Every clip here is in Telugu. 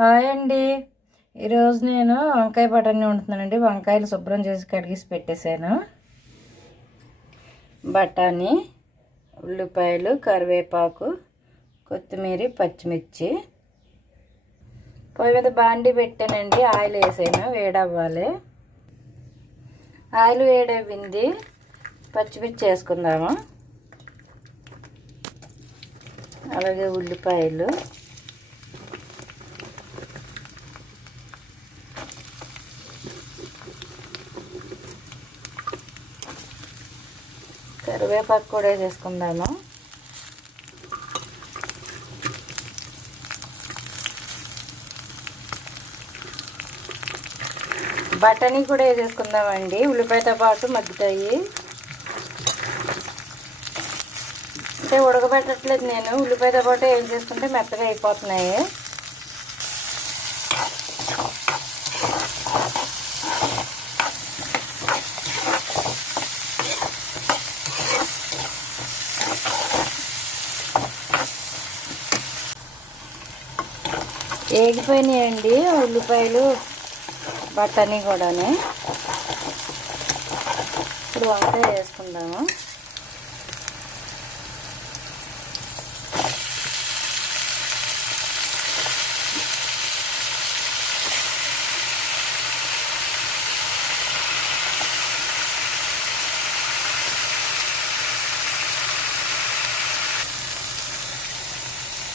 హాయ్ అండి. ఈరోజు నేను వంకాయ బఠానీ వండుతున్నానండి. వంకాయలు శుభ్రం చేసి కడిగేసి పెట్టేశాను. బఠానీ ఉల్లిపాయలు కరివేపాకు కొత్తిమీర పచ్చిమిర్చి. పొయ్యి మీద బాండి పెట్టానండి. ఆయిల్ వేసాను వేడవ్వాలి. ఆయిల్ వేడవ్వింది. పచ్చిమిర్చి వేసుకుందాము. అలాగే ఉల్లిపాయలు. కరివేపాకు కూడా వేసేసుకుందాము బఠానీ కూడా వేసేసుకుందామండి ఉల్లిపాయతో పాటు మగ్గుతాయి. అంటే ఉడకబెట్టట్లేదు నేను. ఉల్లిపాయతో పాటు ఏం చేసుకుంటే మెత్తగా అయిపోతున్నాయి. ఏగిపోయినాయండి ఉల్లిపాయలు బఠానీ కూడాను. ఇప్పుడు వంకాయ వేసుకుందాము.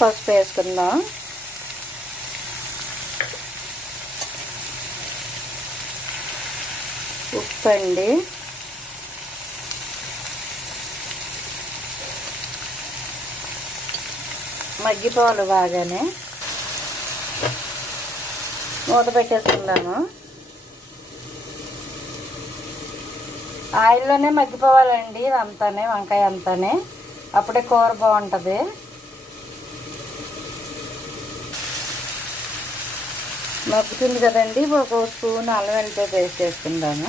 పసుపు వేసుకుందాం. ఉప్పు అండి మగ్గిపోవాలి బాగానే. మూత పెట్టేసుకుందాము. ఆయిల్లోనే మగ్గిపోవాలండి అంతానే వంకాయ అంతానే. అప్పుడే కూర బాగుంటుంది. మగ్గుతుంది కదండి ఒక స్పూన్ అల్లం వెల్లిపాయ పేస్ట్ వేసుకుందాము.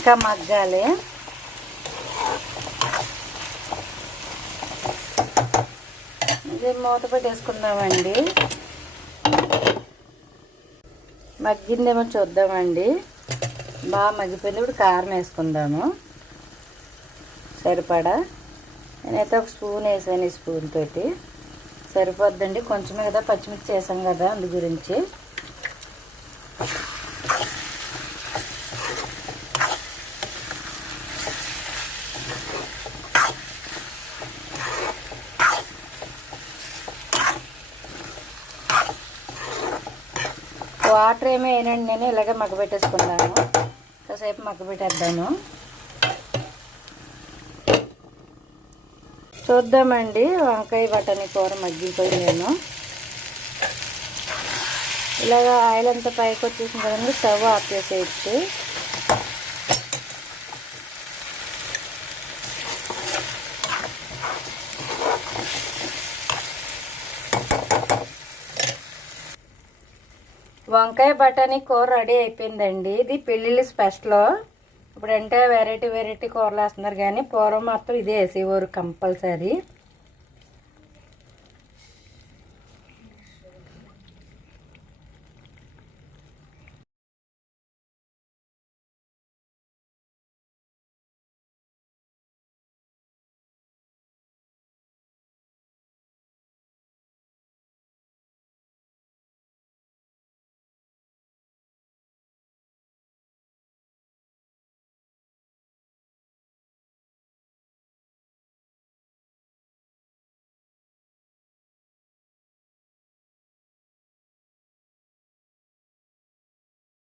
ఇంకా మగ్గాలి. ఇది మూత పెట్టేసుకుందామండి. మగ్గిందేమో చూద్దామండి. బాగా మగ్గిపోయింది. ఇప్పుడు కారం వేసుకుందాము. సరిపడా? నేనైతే ఒక స్పూన్ వేసాను ఈ స్పూన్ తోటి. సరిపోద్దండి. కొంచెమే కదా. పచ్చిమిర్చి వేసాం కదా అందు గురించి. వాటర్ ఏమీ వేయనండి నేను ఇలాగే మగ్గబెట్టేసుకున్నాను కాసేపు మగ్గబెట్టేద్దాను చూద్దామండి వంకాయ బఠానీ కూర మగ్గిపోయి నేను ఇలాగ ఆయిల్ అంతా పైకి వచ్చేసిన కదండి స్టవ్ ఆఫ్ చేసేయచ్చు. వంకాయ బఠానీ కూర రెడీ అయిపోయిందండి. ఇది పెళ్ళిళ్ళు స్పెషల్. ఇప్పుడంటే వెరైటీ వెరైటీ కూరలు వేస్తున్నారు కానీ పూర్వం మొత్తం ఇదే వేసేవారు కంపల్సరీ.